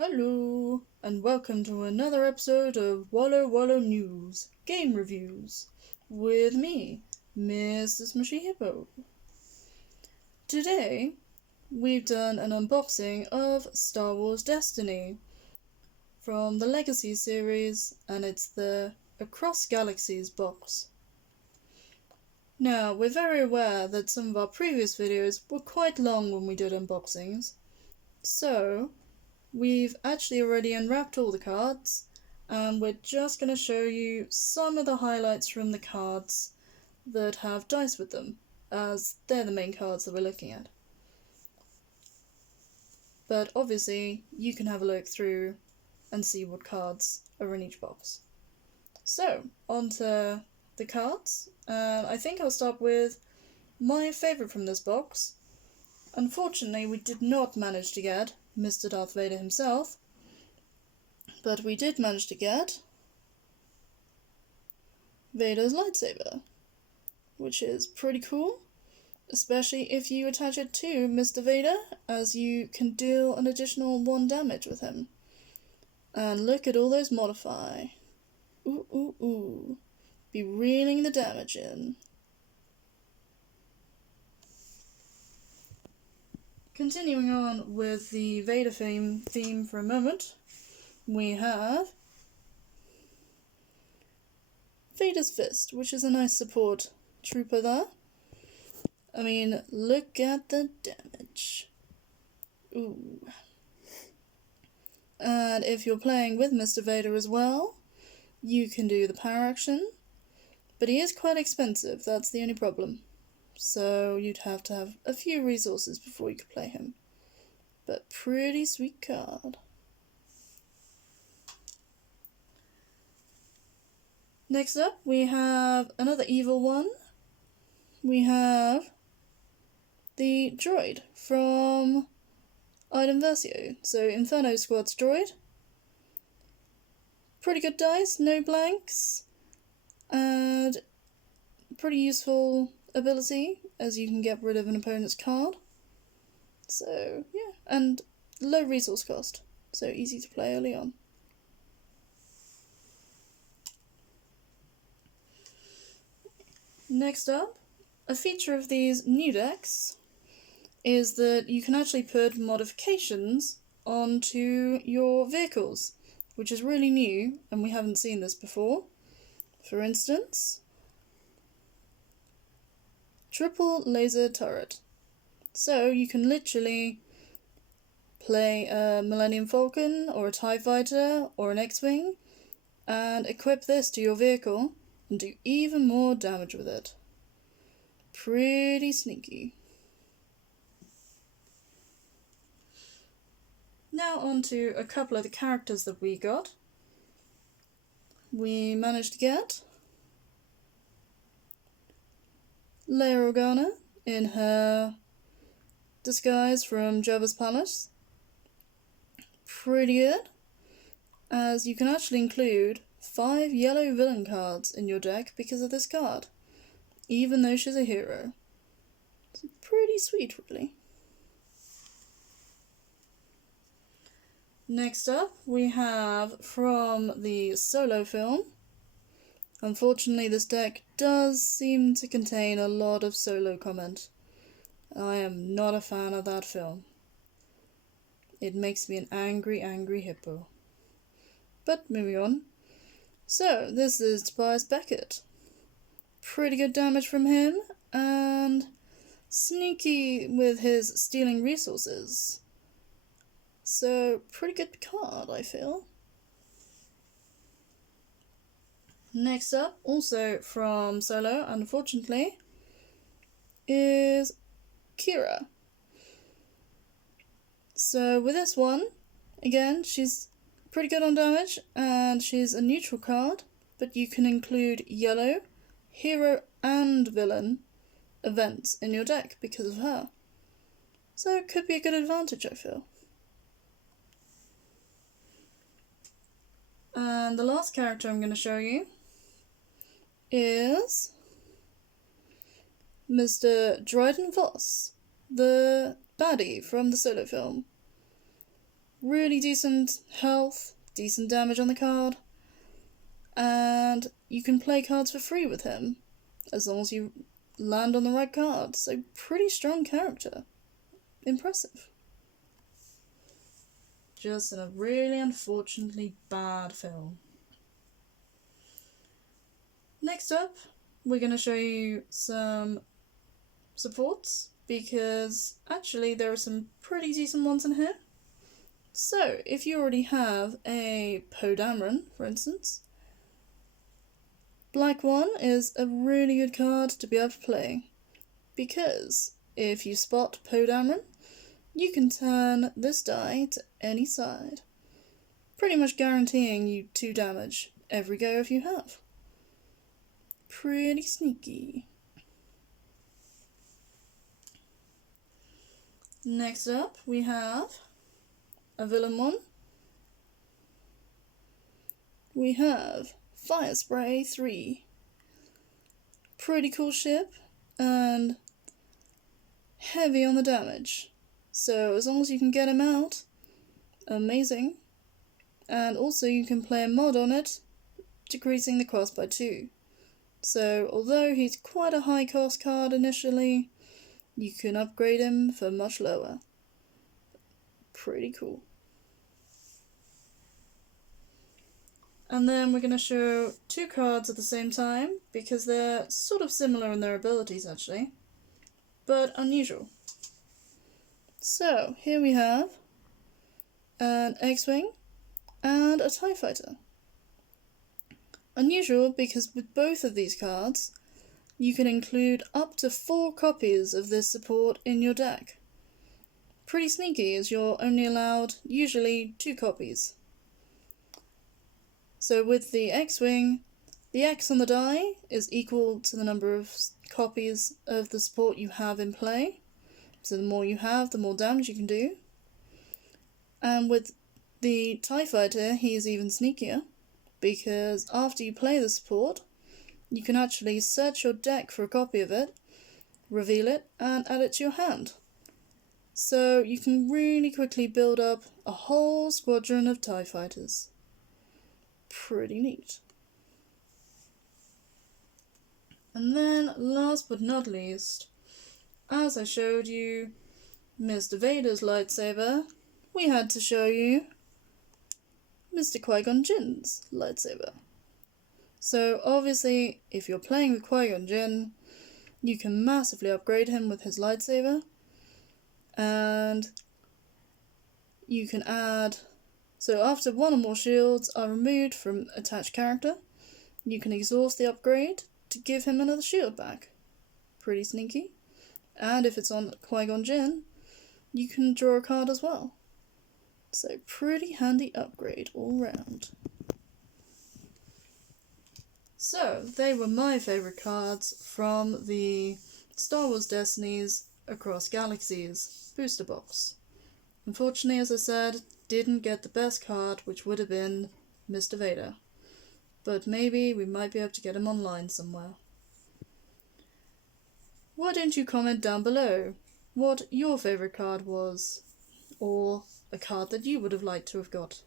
Hello, and welcome to another episode of Wallow Wallow News Game Reviews with me, Mr. Smushy Hippo. Today, we've done an unboxing of Star Wars Destiny from the Legacy series, and it's the Across Galaxies box. Now, we're very aware that some of our previous videos were quite long when we did unboxings, so we've actually already unwrapped all the cards, and we're just going to show you some of the highlights from the cards that have dice with them, as they're the main cards that we're looking at. But obviously, you can have a look through and see what cards are in each box. So, on to the cards, and I think I'll start with my favourite from this box. Unfortunately, we did not manage to get Mr. Darth Vader himself, but we did manage to get Vader's lightsaber, which is pretty cool, especially if you attach it to Mr. Vader, as you can deal an additional 1 damage with him. And look at all those modify. Ooh, ooh, ooh. Be reeling the damage in. Continuing on with the Vader theme for a moment, we have Vader's Fist, which is a nice support trooper there. I mean, look at the damage. Ooh. And if you're playing with Mr. Vader as well, you can do the power action, but he is quite expensive, that's the only problem. So you'd have to have a few resources before you could play him. But pretty sweet card. Next up, we have another evil one. We have the droid from Iden Versio. So Inferno Squad's droid. Pretty good dice, no blanks, and pretty useful ability, as you can get rid of an opponent's card. So, yeah, and low resource cost, so easy to play early on. Next up, a feature of these new decks is that you can actually put modifications onto your vehicles, which is really new, and we haven't seen this before. For instance, triple laser turret. So you can literally play a Millennium Falcon or a TIE Fighter or an X-Wing and equip this to your vehicle and do even more damage with it. Pretty sneaky. Now on to a couple of the characters that we got. We managed to get Leia Organa in her disguise from Jabba's palace. Pretty good, as you can actually include 5 yellow villain cards in your deck because of this card, even though she's a hero. It's pretty sweet, really. Next up, we have from the Solo film. Unfortunately, this deck does seem to contain a lot of Solo comment. I am not a fan of that film. It makes me an angry, angry hippo. But moving on. So, this is Tobias Beckett. Pretty good damage from him, and sneaky with his stealing resources. So, pretty good card, I feel. Next up, also from Solo, unfortunately, is Kira. So with this one, again, she's pretty good on damage, and she's a neutral card, but you can include yellow, hero and villain events in your deck because of her. So it could be a good advantage, I feel. And the last character I'm going to show you is Mr. Dryden Voss, the baddie from the Solo film. really decent health, decent damage on the card, and you can play cards for free with him as long as you land on the right card. So pretty strong character. Impressive. Just in a really unfortunately bad film. Next up, we're going to show you some supports, because actually there are some pretty decent ones in here. So, if you already have a Poe Dameron, for instance, Black 1 is a really good card to be able to play, because if you spot Poe Dameron, you can turn this die to any side, pretty much guaranteeing you 2 damage every go if you have. Pretty sneaky. Next up, we have a villain one. We have Fire Spray 3. Pretty cool ship, and heavy on the damage. So as long as you can get him out, amazing. And also you can play a mod on it, decreasing the cost by 2. So although he's quite a high cost card initially, you can upgrade him for much lower. Pretty cool. And then we're going to show 2 cards at the same time, because they're sort of similar in their abilities actually, but unusual. So here we have an X-Wing and a TIE Fighter. Unusual because with both of these cards, you can include up to 4 copies of this support in your deck. Pretty sneaky, as you're only allowed usually 2 copies. So with the X-Wing, the X on the die is equal to the number of copies of the support you have in play. So the more you have, the more damage you can do. And with the TIE Fighter, he is even sneakier, because after you play the support, you can actually search your deck for a copy of it, reveal it, and add it to your hand. So you can really quickly build up a whole squadron of TIE Fighters. Pretty neat. And then, last but not least, as I showed you Mr. Vader's lightsaber, we had to show you Mr. Qui-Gon Jinn's lightsaber. So obviously, if you're playing with Qui-Gon Jinn, you can massively upgrade him with his lightsaber, and you can add, so after 1 or more shields are removed from attached character, you can exhaust the upgrade to give him another shield back. Pretty sneaky. And if it's on Qui-Gon Jinn, you can draw a card as well. So pretty handy upgrade all round. So they were my favourite cards from the Star Wars Destinies Across Galaxies booster box. Unfortunately, as I said, didn't get the best card, which would have been Mr. Vader. But maybe we might be able to get him online somewhere. Why don't you comment down below what your favourite card was, or a card that you would have liked to have got.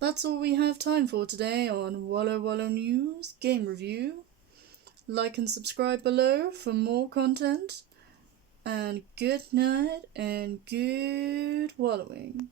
That's all we have time for today on Wallo Wallo News Game Review. Like and subscribe below for more content, and good night and good wallowing.